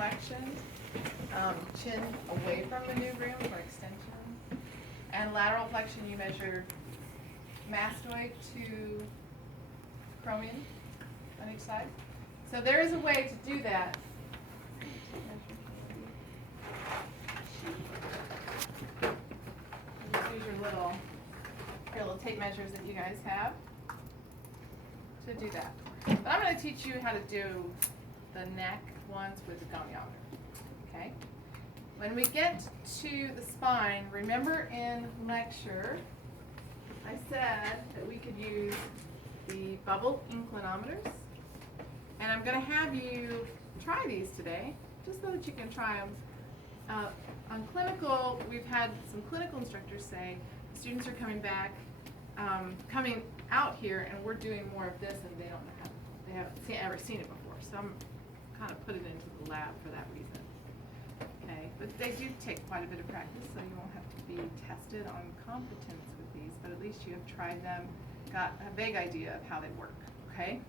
flexion, chin away from manubrium for extension. And lateral flexion, you measure mastoid to acromion on each side. So there is a way to do that. Just use your little tape measures that you guys have to do that. But I'm going to teach you how to do the neck ones with the goniometer. Okay? When we get to the spine, remember in lecture, I said that we could use the bubble inclinometers. And I'm going to have you try these today, just so that you can try them. On clinical, we've had some clinical instructors say students are coming back, coming out here, and we're doing more of this, and they don't have, they haven't ever seen it before. So I'm kind of put it into the lab for that reason. Okay, but they do take quite a bit of practice, so you won't have to be tested on competence with these, but at least you have tried them, got a vague idea of how they work. Okay,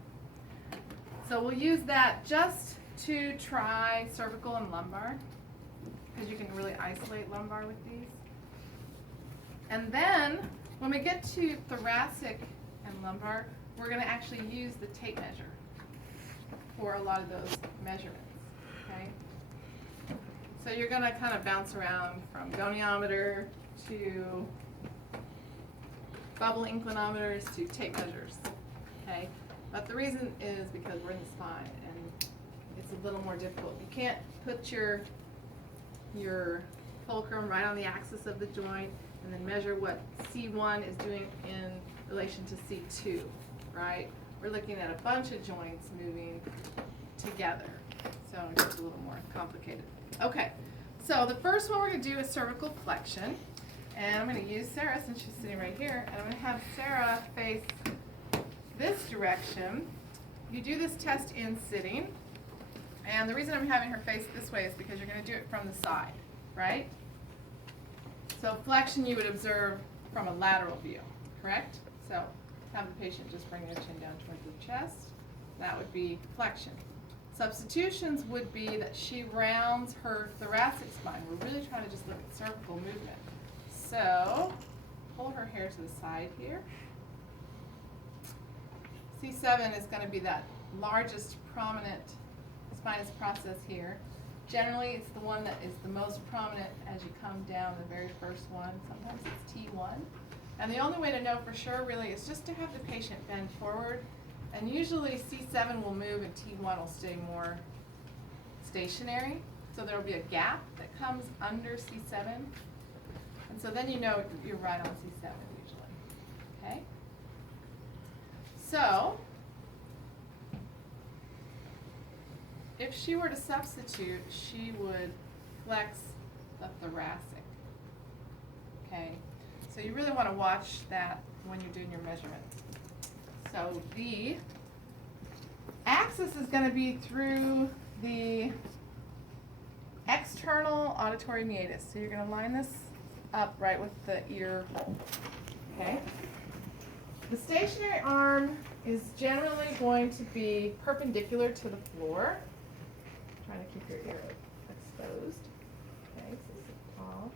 so we'll use that just to try cervical and lumbar, because you can really isolate lumbar with these. And then when we get to thoracic and lumbar, we're going to actually use the tape measure for a lot of those measurements. Okay? So you're going to kind of bounce around from goniometer to bubble inclinometers to tape measures. Okay? But the reason is because we're in the spine and it's a little more difficult. You can't put your fulcrum right on the axis of the joint and then measure what C1 is doing in relation to C2, right? We're looking at a bunch of joints moving together, so it gets a little more complicated. Okay, so the first one we're going to do is cervical flexion, and I'm going to use Sarah since she's sitting right here, and I'm going to have Sarah face this direction. You do this test in sitting. And the reason I'm having her face this way is because you're going to do it from the side, right? So flexion you would observe from a lateral view, correct? So have the patient just bring their chin down towards the chest. That would be flexion. Substitutions would be that she rounds her thoracic spine. We're really trying to just look at cervical movement. So pull her hair to the side here. C7 is going to be that largest prominent spinous process here. Generally, it's the one that is the most prominent as you come down, the very first one. Sometimes it's T1. And the only way to know for sure, really, is just to have the patient bend forward. And usually C7 will move and T1 will stay more stationary. So there will be a gap that comes under C7. And so then you know you're right on C7 usually. Okay? So, if she were to substitute, she would flex the thoracic. Okay, so you really want to watch that when you're doing your measurements. So the axis is going to be through the external auditory meatus. So you're going to line this up right with the ear hole. Okay. The stationary arm is generally going to be perpendicular to the floor. Trying to keep your ear exposed. Okay, so sit tall.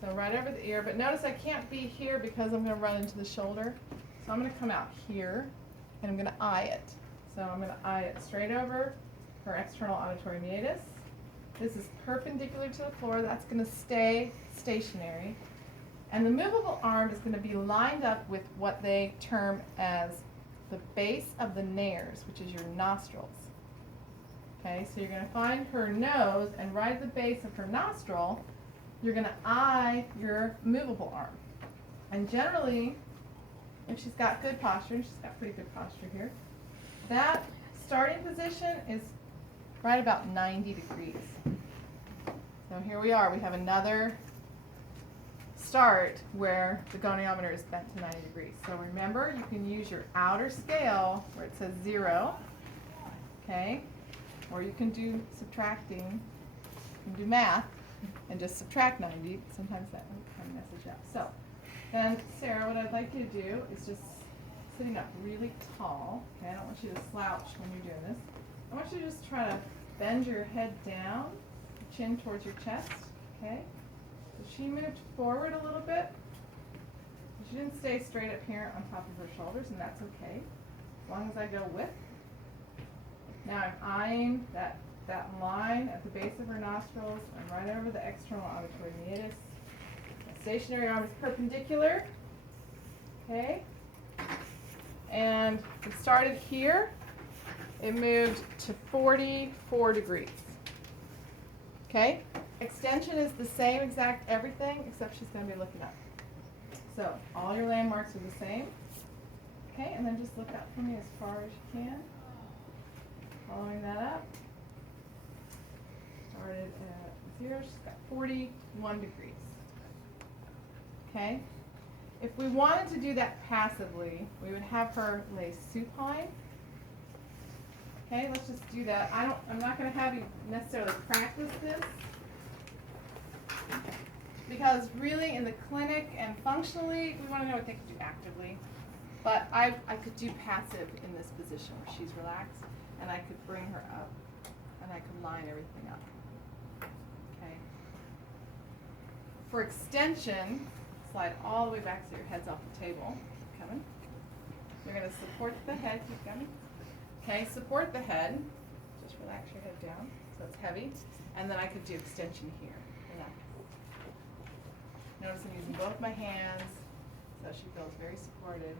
So right over the ear, but notice I can't be here because I'm going to run into the shoulder. So I'm going to come out here and I'm going to eye it. So I'm going to eye it straight over her external auditory meatus. This is perpendicular to the floor. That's going to stay stationary. And the movable arm is going to be lined up with what they term as the base of the nares, which is your nostrils. Okay, so you're going to find her nose, and right at the base of her nostril, you're going to eye your movable arm. And generally, if she's got good posture, and she's got pretty good posture here, that starting position is right about 90 degrees. So here we are. We have another start where the goniometer is bent to 90 degrees. So remember, you can use your outer scale where it says 0, okay? Or you can do subtracting, you can do math and just subtract 90. Sometimes that will kind of message up. So then, Sarah, what I'd like you to do is just sitting up really tall. Okay, I don't want you to slouch when you're doing this. I want you to just try to bend your head down, chin towards your chest, okay? So she moved forward a little bit. She didn't stay straight up here on top of her shoulders, and that's okay, as long as I go with. Now I'm eyeing that line at the base of her nostrils. I'm right over the external auditory meatus. The stationary arm is perpendicular, okay? And it started here. It moved to 44 degrees, okay? Extension is the same exact everything, except she's going to be looking up. So all your landmarks are the same. Okay, and then just look up for me as far as you can. Following that up. Started at 0, she's got 41 degrees. Okay? If we wanted to do that passively, we would have her lay supine. Okay, let's just do that. I'm not going to have you necessarily practice this, because really in the clinic and functionally, we want to know what they can do actively. But I could do passive in this position where she's relaxed, and I could bring her up, and I could line everything up. Okay. For extension, slide all the way back so your head's off the table. Keep coming. You're going to support the head. Keep coming. Okay, support the head. Just relax your head down so it's heavy. And then I could do extension here. Relax. Notice I'm using both my hands so she feels very supported.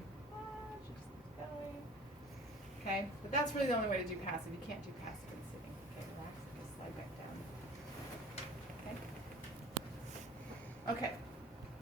She's going. Okay, but that's really the only way to do passive. You can't do passive in sitting. Okay, relax. Just slide back down. Okay. Okay.